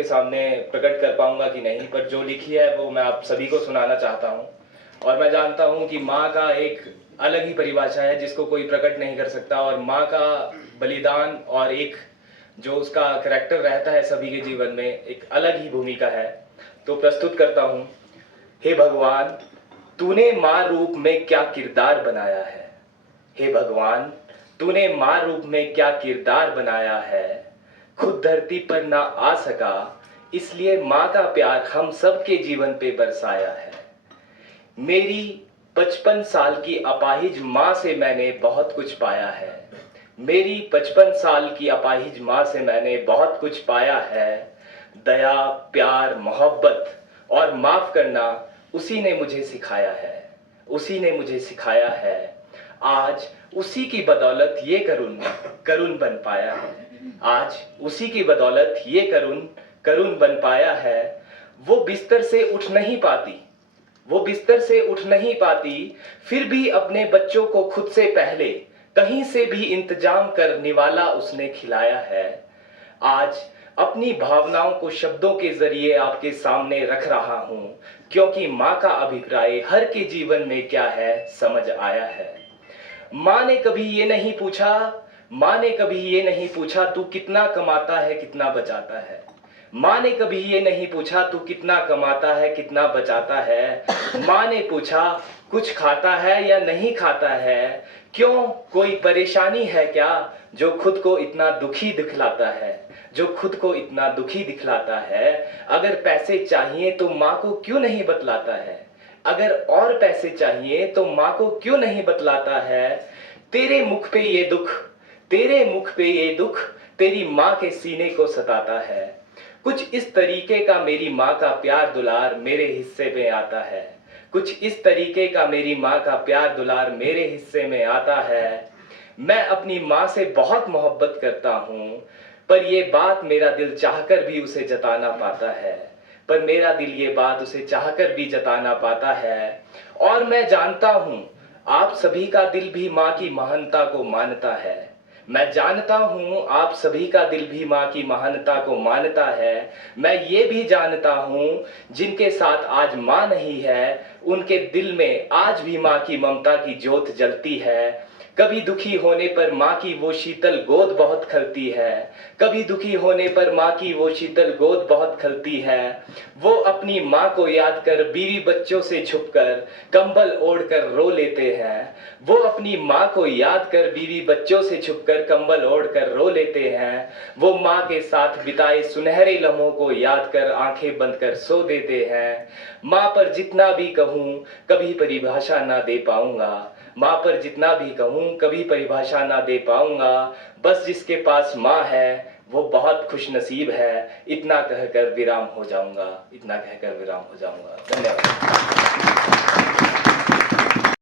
के सामने प्रकट कर पाऊंगा कि नहीं, पर जो लिखी है वो मैं आप सभी को सुनाना चाहता हूँ। और मैं जानता हूँ कि माँ का एक अलग ही परिभाषा है जिसको कोई प्रकट नहीं कर सकता, और माँ का बलिदान और एक जो उसका करैक्टर रहता है सभी के जीवन में एक अलग ही भूमिका है। तो प्रस्तुत करता हूँ। हे भगवान, तूने माँ रूप में क्या किरदार बनाया है। हे भगवान, तूने माँ रूप में क्या किरदार बनाया है। खुद धरती पर ना आ सका, इसलिए माँ का प्यार हम सबके जीवन पे बरसाया है। मेरी 55 साल की अपाहिज माँ से मैंने बहुत कुछ पाया है। मेरी 55 साल की अपाहिज माँ से मैंने बहुत कुछ पाया है। दया, प्यार, मोहब्बत और माफ करना उसी ने मुझे सिखाया है। उसी ने मुझे सिखाया है। आज उसी की बदौलत ये करुण बन पाया है। आज उसी की बदौलत ये करुण बन पाया है। वो बिस्तर से उठ नहीं पाती, वो बिस्तर से उठ नहीं पाती, फिर भी अपने बच्चों को खुद से पहले कहीं से भी इंतजाम कर निवाला उसने खिलाया है। आज अपनी भावनाओं को शब्दों के जरिए आपके सामने रख रहा हूं, क्योंकि माँ का अभिप्राय हर के जीवन में क्या है समझ आया है। माँ ने कभी ये नहीं पूछा, माँ ने कभी ये नहीं पूछा तू कितना कमाता है कितना बचाता है। माँ ने कभी ये नहीं पूछा तू कितना कमाता है कितना बचाता है। माँ ने पूछा कुछ खाता है या नहीं खाता है। क्यों, कोई परेशानी है क्या जो खुद को इतना दुखी दिखलाता है, जो खुद को इतना दुखी दिखलाता है। अगर पैसे चाहिए तो माँ को क्यों नहीं बतलाता है, अगर और पैसे चाहिए तो माँ को क्यों नहीं बतलाता है। तेरे मुख पे ये दुख, तेरे मुख पे ये दुख तेरी माँ के सीने को सताता है। कुछ इस तरीके का मेरी माँ का प्यार दुलार मेरे हिस्से में आता है। कुछ इस तरीके का मेरी माँ का प्यार दुलार मेरे हिस्से में आता है। मैं अपनी माँ से बहुत मोहब्बत करता हूँ, पर ये बात मेरा दिल चाहकर भी उसे जताना पाता है। पर मेरा दिल ये बात उसे चाहकर भी जताना पाता है। और मैं जानता हूँ आप सभी का दिल भी माँ की महानता को मानता है। मैं जानता हूँ आप सभी का दिल भी माँ की महानता को मानता है। मैं ये भी जानता हूँ जिनके साथ आज माँ नहीं है, उनके दिल में आज भी माँ की ममता की ज्योत जलती है। कभी दुखी होने पर माँ की वो शीतल गोद बहुत खलती है। कभी दुखी होने पर माँ की वो शीतल गोद बहुत खलती है। वो अपनी माँ को याद कर बीवी बच्चों से छुपकर कंबल ओढ़कर रो लेते हैं। वो अपनी माँ को याद कर बीवी बच्चों से छुपकर कंबल ओढ़कर रो लेते हैं। वो माँ के साथ बिताए सुनहरे लम्हों को याद कर आंखें बंद कर सो देते हैं। माँ पर जितना भी कहूँ कभी परिभाषा ना दे पाऊंगा। माँ पर जितना भी कहूँ कभी परिभाषा ना दे पाऊंगा। बस जिसके पास माँ है वो बहुत खुश नसीब है। इतना कहकर विराम हो जाऊंगा, इतना कहकर विराम हो जाऊंगा। धन्यवाद।